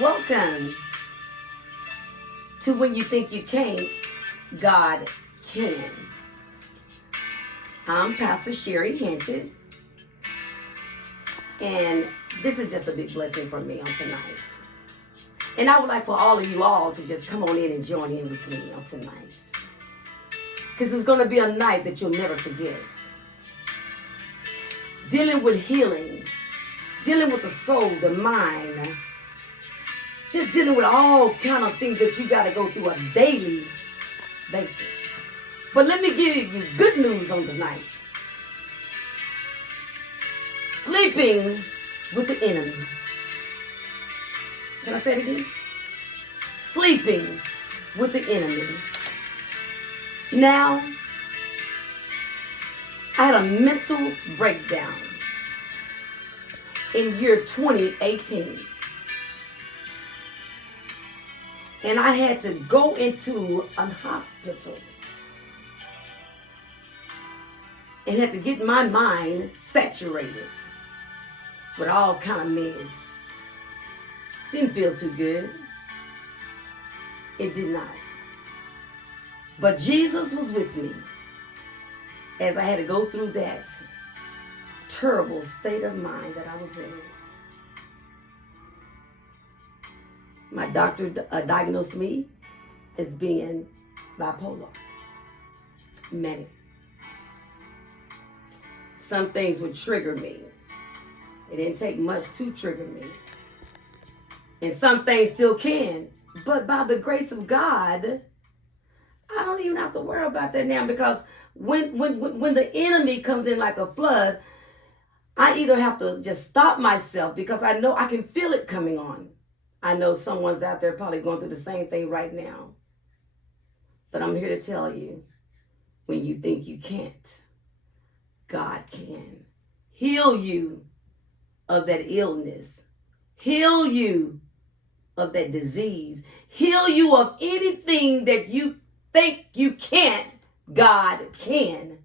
Welcome to When You Think You Can't, God Can. I'm Pastor Sherry Henchett, and this is just a big blessing for me on tonight. And I would like for all of you all to just come on in and join in with me on tonight. Because it's going to be a night that you'll never forget. Dealing with healing, dealing with the soul, the mind, just dealing with all kind of things that you got to go through a daily basis. But let me give you good news on tonight. Sleeping with the enemy. Can I say it again? Sleeping with the enemy. Now, I had a mental breakdown in year 2018. And I had to go into a hospital and had to get my mind saturated with all kind of meds. Didn't feel too good. It did not. But Jesus was with me as I had to go through that terrible state of mind that I was in. My doctor diagnosed me as being bipolar, manic. Some things would trigger me. It didn't take much to trigger me. And some things still can. But by the grace of God, I don't even have to worry about that now, because when the enemy comes in like a flood, I either have to just stop myself because I know I can feel it coming on. I know someone's out there probably going through the same thing right now. But I'm here to tell you, when you think you can't, God can heal you of that illness, heal you of that disease, heal you of anything that you think you can't. God can.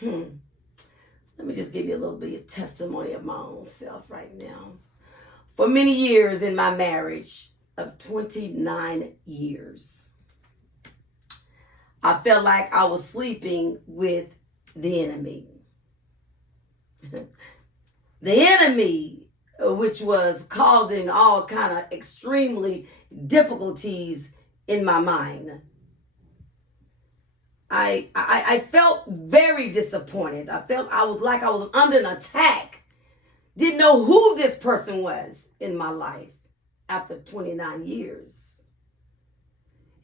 Let me just give you a little bit of testimony of my own self right now. For many years in my marriage of 29 years, I felt like I was sleeping with the enemy. The enemy, which was causing all kind of extremely difficulties in my mind. I felt very disappointed. I felt I was under an attack. Didn't know who this person was in my life after 29 years.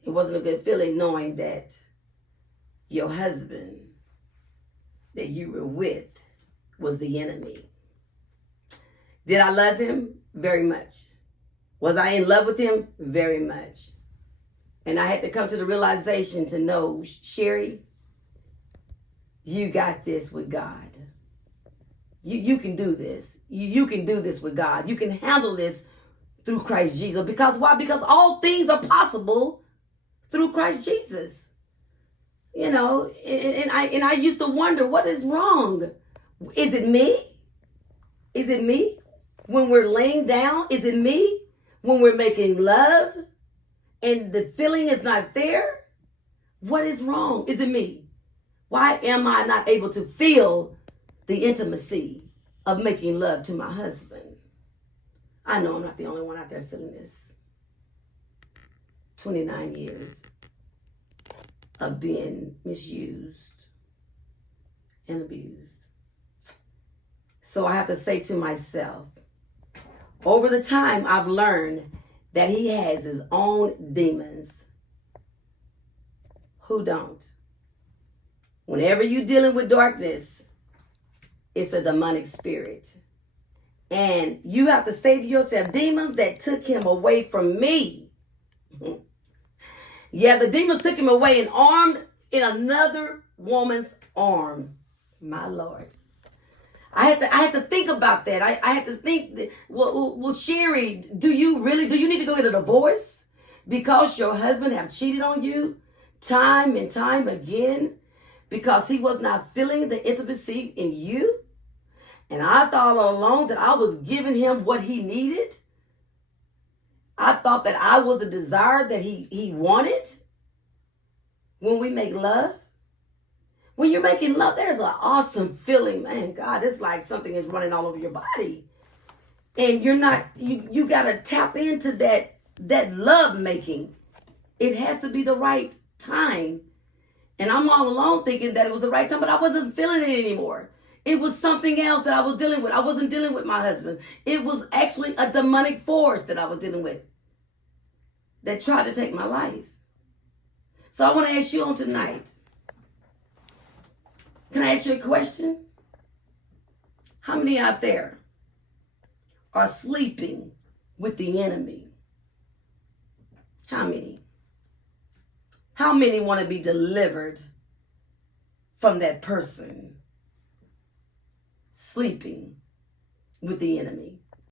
It wasn't a good feeling knowing that your husband that you were with was the enemy. Did I love him? Very much. Was I in love with him? Very much. And I had to come to the realization to know, Sherry, you got this with God. You can do this. You can do this with God. You can handle this through Christ Jesus. Because why? Because all things are possible through Christ Jesus. You know, and I used to wonder, what is wrong? Is it me? Is it me? When we're laying down, is it me? When we're making love and the feeling is not there? What is wrong? Is it me? Why am I not able to feel the intimacy of making love to my husband? I know I'm not the only one out there feeling this. 29 years of being misused and abused. So I have to say to myself, over the time I've learned that he has his own demons. Who don't? Whenever you're dealing with darkness, it's a demonic spirit. And you have to say to yourself, demons that took him away from me. Yeah, the demons took him away and armed in another woman's arm. My Lord. I had to think about that. I had to think, well, Sherry, do you need to go get a divorce because your husband have cheated on you time and time again because he was not feeling the intimacy in you? And I thought all along that I was giving him what he needed. I thought that I was the desire that he wanted when we make love. When you're making love, there's an awesome feeling, man. God, it's like something is running all over your body. And you're not, you got to tap into that love making. It has to be the right time. And I'm all alone thinking that it was the right time, but I wasn't feeling it anymore. It was something else that I was dealing with. I wasn't dealing with my husband. It was actually a demonic force that I was dealing with that tried to take my life. So I want to ask you on tonight. Can I ask you a question? How many out there are sleeping with the enemy? How many? How many want to be delivered from that person sleeping with the enemy?